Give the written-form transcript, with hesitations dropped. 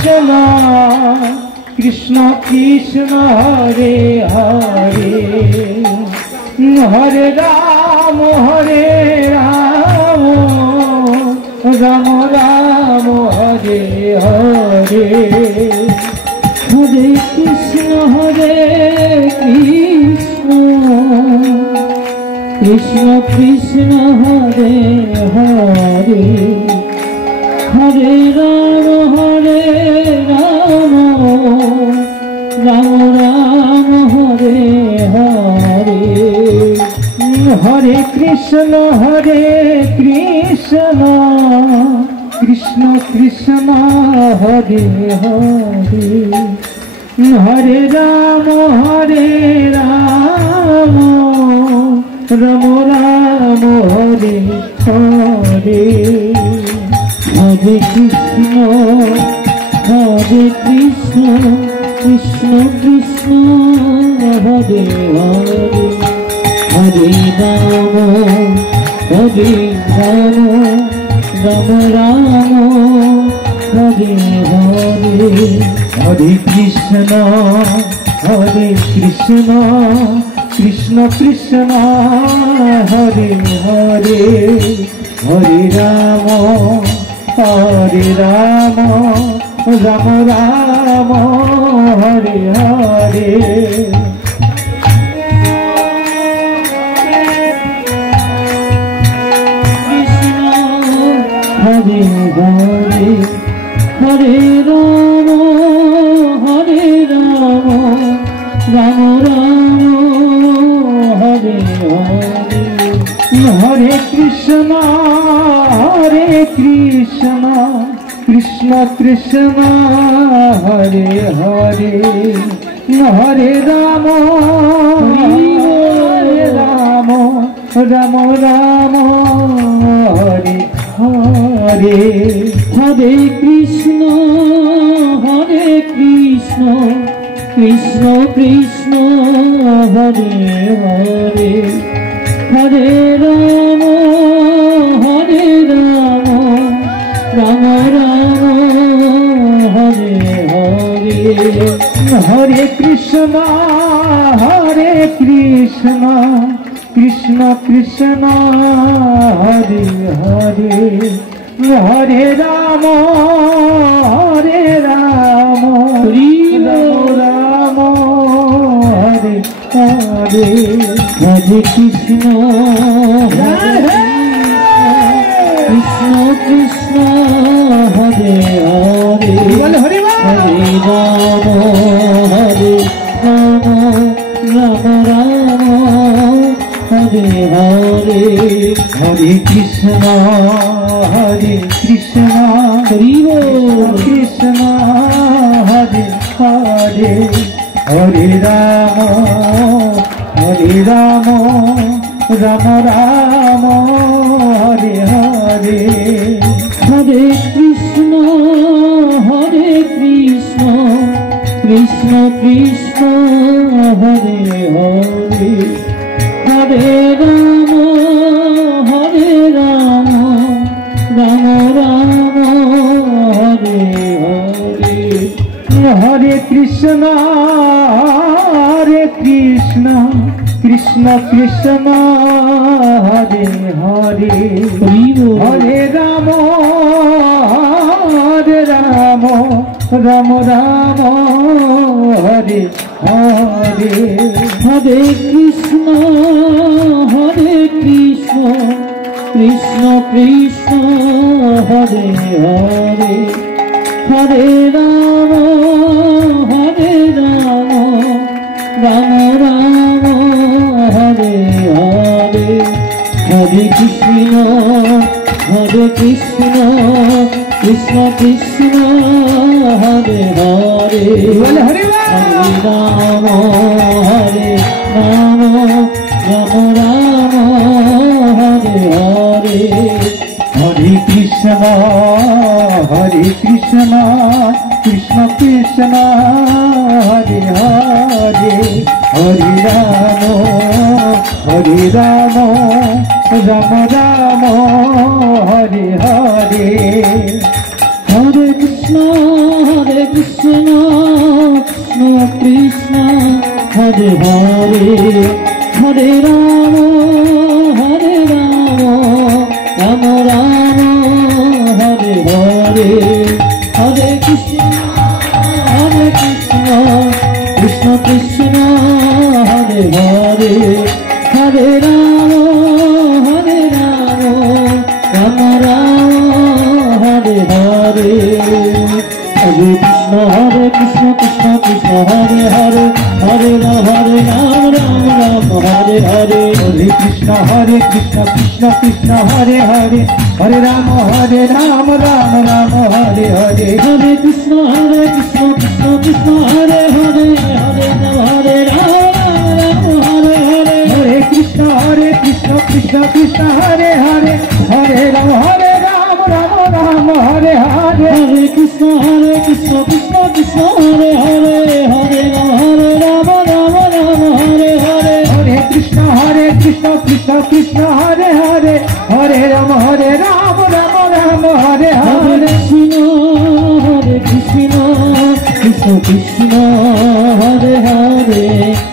Krishna Krishna Krishna Hare Hare Hare Ram Ram Ram Hare Hare Hare Krishna Krishna Krishna Hare Hare Hare Ram Ram Ram Hare Hare Hare Krishna Krishna Krishna Hare Hare Hare Ram Ram Ram Hare Hare Hare Krishna Krishna Krishna Hare Hare Hare Ram Ram Ram Hare Hare Hare Krishna Krishna Krishna Hare Hare Hare Ram Ram Ram Hare Hare Hare Hare Hare Ram Ram Ram Hare Hare Hare Krishna Krishna Krishna Hare Hare Hare Ram Ram Ram Hare Hare Hare Krishna Krishna Krishna Hare Hare Hare Ram Ram Ram Hare Hare Hare Krishna Krishna Krishna Hare Hare Hare Ram Ram Hare Hare Hare Krishna Krishna Krishna Hare Hare Hare Ram Ram Ram Hare Hare Hare Krishna Krishna Krishna Hare Hare Hare Ram Ram Ram Hare Hare Hare Krishna Krishna Krishna Hare Hare Hare Ram Ram Ram Hare Hare Hare Krishna Krishna Krishna Hare Hare Hare Ram Ram Ram Hare Hare Hare Krishna Krishna Krishna Hare Hare Hare Ram Ram Ram Hare Hare Hare Krishna Krishna Krishna Hare Hare Hare Ram Ram Ram Hare Hare Hare Krishna Krishna Krishna Hare Hare Hare Ram Ram Ram Hare Hare Hare Krishna Krishna Krishna Hare Hare Hare Ram Ram Ram Hare Hare Hare Krishna Krishna Krishna Hare Hare Hare Ram Ram Ram Hare Hare Hare Krishna Krishna Krishna Hare Hare Hare Ram Ram Hare Hare Hare Krishna Krishna Krishna Hare Hare Hare Ram Ram Ram Hare Hare Hare Krishna Krishna Krishna Hare Hare Hare Ram Ram Hare Hare Hare Krishna Krishna Krishna Hare Hare Hare Ram Ram Hare Hare Hare Krishna Krishna Krishna Hare Hare Hare Ram Ram Hare Hare Hare Krishna Krishna Krishna Hare Hare Hare Ram Ram Hare Hare Krishna Krishna Krishna Hare Hare